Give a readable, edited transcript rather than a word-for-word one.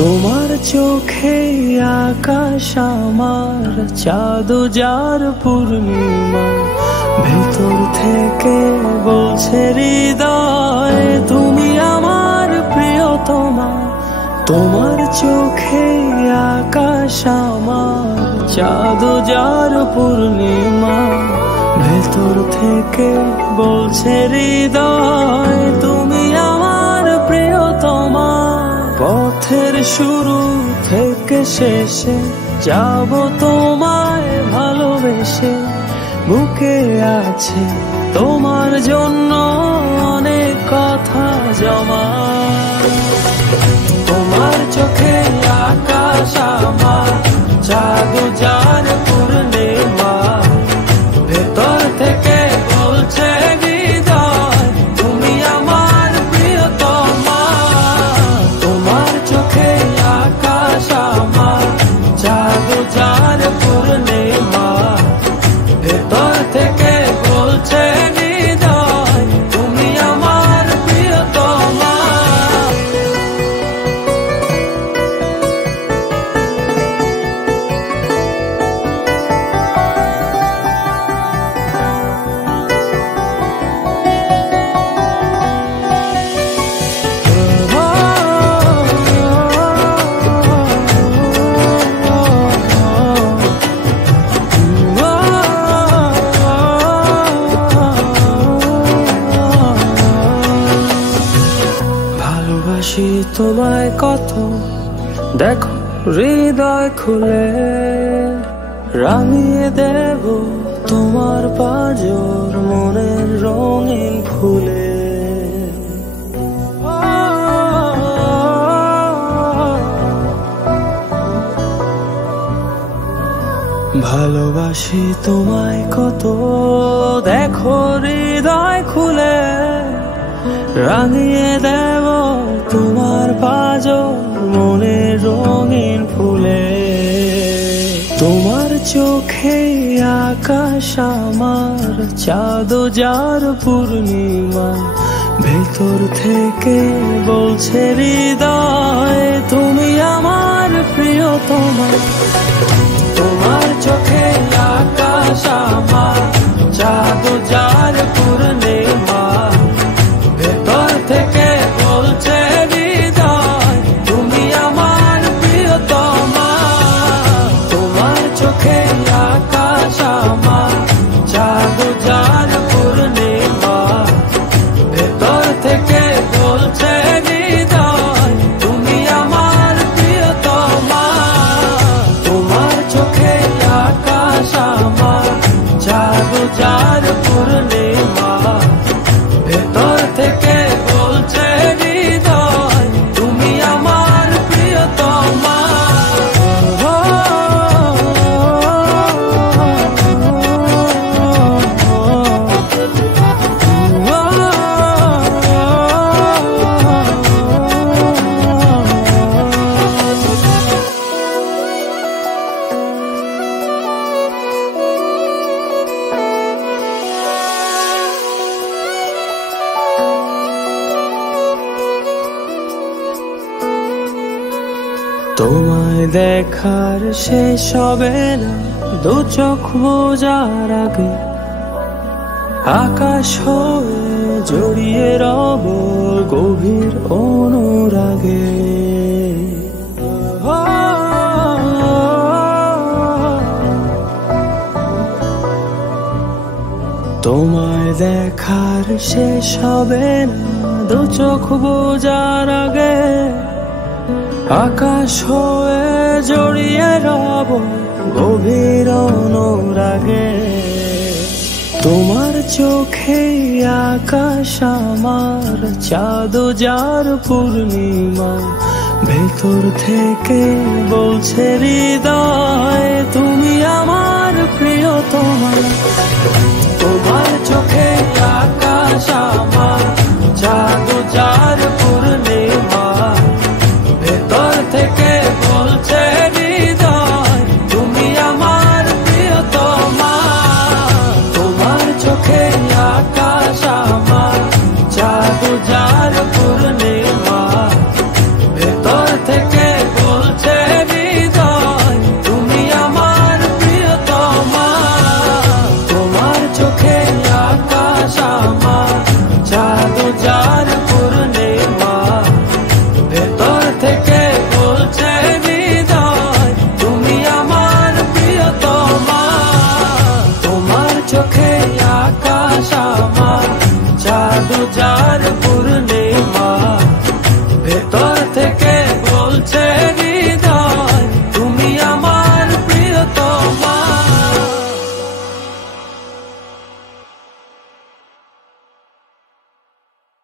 তোমার চোখে আকাশ আমার চাঁদ যার পূর্ণিমা, ভেতর থেকে বলছে হৃদয় তুমি আমার প্রিয়তমা। তোমার চোখে আকাশ আমার চাঁদ যার পূর্ণিমা, ভেতর থেকে বলছে হৃদয় তুমি আমার প্রিয়তমা। পথের শুরু থেকে শেষে যাব তোমায় ভালোবেসে, বুকে আছে তোমার জন্য অনেক কথা জমা। তোমার চোখে আকাশ আমার চাঁদ যার পূর্ণিমা, ভেতর থেকে বলছে হৃদয় তুমি আমার প্রিয়তমা। তোমার চোখে আকাশ আমার চাঁদ যার পূর্ণিমা, ভেতর থেকে বলছে হৃদয় তুমি আমার প্রিয়তমা। ভালোবাসি তোমায় কত, দেখো হৃদয় খুলে রাঙিয়ে দেব তোমার পাঁজর মনের রঙিন ফুলে। ভালোবাসি তোমায় কত, দেখো হৃদয় খুলে রাঙিয়ে দেব তোমার পাঁজর মনের রঙিন ফুলে। তোমার চোখে আকাশ আমার চাঁদ যার পূর্ণিমা, ভেতর থেকে বলছে হৃদয় তুমি আমার প্রিয়তমা। তোমার চোখে আকাশ আমার চাঁদ যার পূর্ণিমা, ভেতর থেকে বলছে হৃদয় তুমি আমার প্রিয়তমা। তোমার চোখে আকাশ আমার চাঁদ যার পূর্ণিমা, ভেতর থেকে বলছে হৃদয় তুমি আমার প্রিয়তমা। তোমার চোখে আকাশ আমার চাঁদ যার পূর্ণিমা, ভেতর থেকে বলছে হৃদয় তুমি আমার প্রিয়তমা। তোমায় দেখার শেষ হবে না দু চোখ বোঝার আগে, আকাশ হয়ে জড়িয়ে রব গভীর অনুরাগে। তোমায় দেখার শেষ হবে না দু চোখ বোঝার আগে, আকাশ হয়ে জড়িয়ে রব গভীর অনুরাগে। তোমার চোখে আকাশ আমার চাঁদ যার পূর্ণিমা, ভেতর থেকে বলছে হৃদয় তুমি আমার প্রিয়তমা। তোমার চোখে আকাশ আমার, চাঁদ যার পূর্ণিমা। ভেতর থেকে বলছে হৃদয় তুমি আমার প্রিয়তমা। তোমার চোখে আকাশ আমার, চাঁদ যার পূর্ণিমা। ভেতর থেকে বলছে হৃদয় তুমি আমার প্রিয়তমা। তোমার চোখে আকাশ আমার, চাঁদ যার পূর্ণিমা। ভেতর থেকে বলছে হৃদয় তুমি আমার প্রিয়তমা। তোমার চোখে আকাশ আমার, চাঁদ যার পূর্ণিমা। ভেতর থেকে বলছে